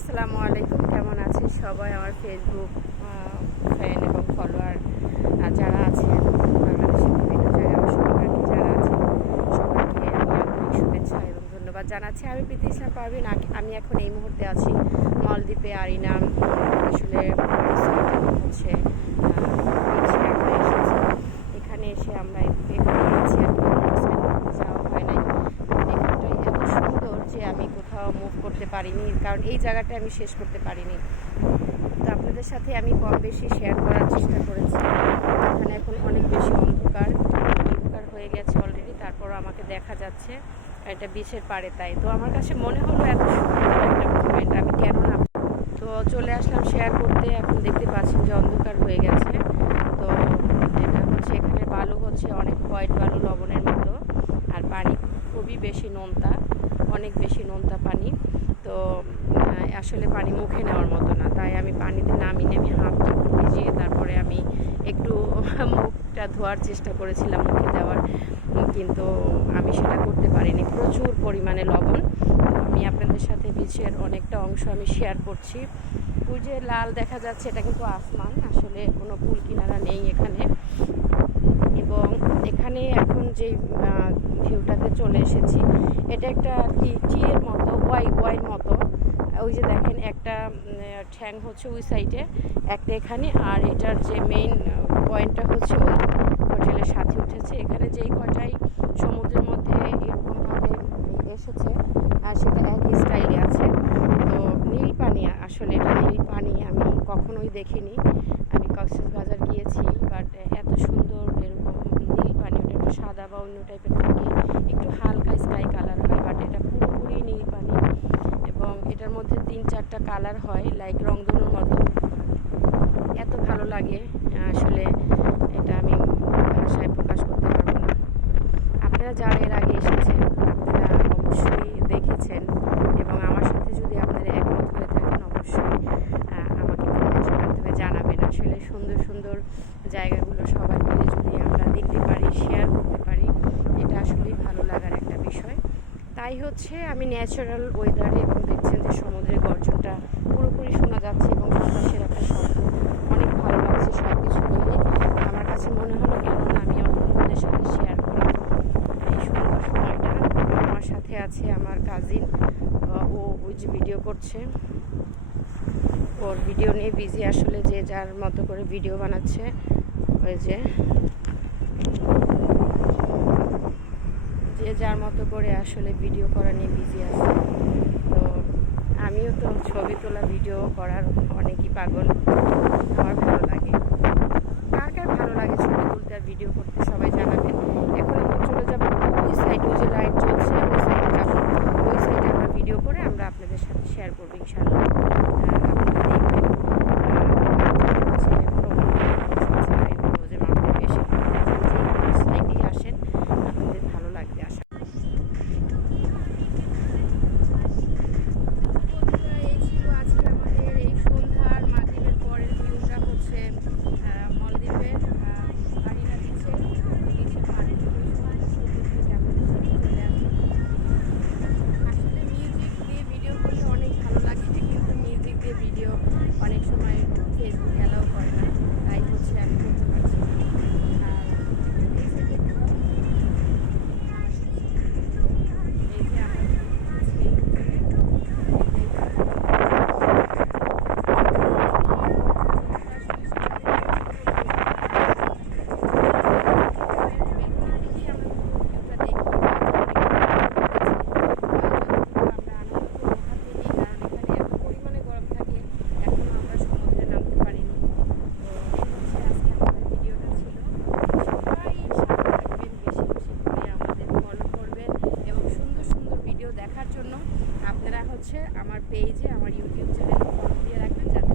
আসসালামু আলাইকুম, কেমন আছেন সবাই? আমার ফেসবুক ফ্যান এবং ফলোয়ার যারা আছেন, বাংলাদেশের বিভিন্ন জায়গায় যারা আছেন, সবাইকে আন্তরিক শুভেচ্ছা এবং ধন্যবাদ জানাচ্ছি। আমি প্রীতি ইসলাম পারভিন আমি এখন এই মুহূর্তে আছি মালদ্বীপে, আরিনা আসলে resort এবং হচ্ছে আহ, beach এ আমরা এসেছি এখানে এসে আমরা এখানে আছি আর কি, hospital যাওয়া হয় নাই এখানটাই এত সুন্দর যে আমি কোথাও মুভ করতে পারিনি, কারণ এই জায়গাটা আমি শেষ করতে পারিনি। তো আপনাদের সাথে আমি কম বেশি শেয়ার করার চেষ্টা করেছি। এখানে এখন অনেক বেশি অন্ধকার অন্ধকার হয়ে গেছে অলরেডি তারপরও আমাকে দেখা যাচ্ছে। এটা বিচের পাড়ে তাই। তো আমার কাছে মনে হলো এত সুন্দর একটা মুভমেন্ট আমি কেন না তো চলে আসলাম শেয়ার করতে। এখন দেখতে পাচ্ছেন যে অন্ধকার হয়ে গেছে। তো এটা হচ্ছে এখানে বালু হচ্ছে অনেক হোয়াইট বালু লবণের মতো, আর পানি খুবই বেশি নোনতা, অনেক বেশি নোনতা পানি। তো আসলে পানি মুখে নেওয়ার মতো না। তাই আমি পানিতে নামি নেমে হাতটা ভিজিয়ে তারপরে আমি একটু মুখটা ধোয়ার চেষ্টা করেছিলাম মুখে দেওয়ার। কিন্তু আমি সেটা করতে পারিনি। প্রচুর পরিমাণে লবণ। আমি আপনাদের সাথে বিচের অনেকটা অংশ আমি শেয়ার করছি। ওই যে লাল দেখা যাচ্ছে, এটা কিন্তু আসমান। আসলে কোনো কুল কিনারা নেই এখানে। এবং এখন যে ভিউটাতে চলে এসেছি, এটা একটা আর কি টিয়ের মতো, ওয়াই ওয়াইয়ের মতো। ওই যে দেখেন একটা ঠ্যাং হচ্ছে ওই সাইডে একটা এখানে, আর এটার যে মেইন পয়েন্টটা হচ্ছে ওই হোটেলের সাথে উঠেছে। এখানে যেই কটাই সমুদ্রের মধ্যে এরকমভাবে এসেছে আর সেটা একই স্টাইলে আছে। তো নীল পানি আসলে এটা নীল পানি আমি কখনোই দেখিনি। আমি কক্সবাজার গিয়েছি বাট এত সুন্দর এরকম নীল পানি ওটা একটু অন্য টাইপের থাকে। একটু হালকা স্কাই কালার হয় বাট এটা পুরোপুরি নীল পানি। এবং এটার মধ্যে তিন চারটা কালার হয় লাইক রংধনুর মতো। এত ভালো লাগে, আসলে এটা আমি ভাষায় প্রকাশ করতে পারব না। আপনারা যারা এর আগে এসেছেন, আপনারা অবশ্যই দেখেছেন। এবং আমার সাথে যদি আপনারা একমত হয়ে থাকেন, অবশ্যই আমাকে কমেন্টের মাধ্যমে জানাবেন। আসলে সুন্দর সুন্দর জায়গাগুলো সবাই মিলে যদি আমরা দেখতে পারি শেয়ার করতে পারি এটা আসলেই ভালো লাগার একটা বিষয়। তাই হচ্ছে আমি ন্যাচারাল ওয়েদারে এবং দেখছেন যে সমুদ্রের গর্জনটা পুরোপুরি শোনা যাচ্ছে এবং বাতাসের একটা শব্দ অনেক ভালো লাগছে সব কিছু মিলে আমার কাছে মনে হলো না আমি অন্যদের সাথে শেয়ার করি এই সুন্দর সময়টা। আমার সাথে আছে আমার কাজিন ও ওই যে ভিডিও করছে। ওর ভিডিও নিয়ে বিজি আসলে যে যার মতো করে ভিডিও বানাচ্ছে। ওই যে যে যার মতো করে আসলে ভিডিও করা নিয়ে বিজি আছে। তো আমিও তো ছবি তোলা ভিডিও করার অনেকই পাগল। আমার ভালো লাগে। কার কার ভালো লাগে ছবি তুলতে আর ভিডিও করতে সবাই জানাবেন। এখন আমরা চলে যাব ওই সাইড ওই যে লাইট চলছে, ওই সাইডে যাব ওই সাইডে আমরা ভিডিও করে আমরা আপনাদের সাথে শেয়ার করব ইনশাল্লাহ হচ্ছে আমার পেজে আমার ইউটিউব চ্যানেলে ফলো দিয়ে রাখবেন যাতে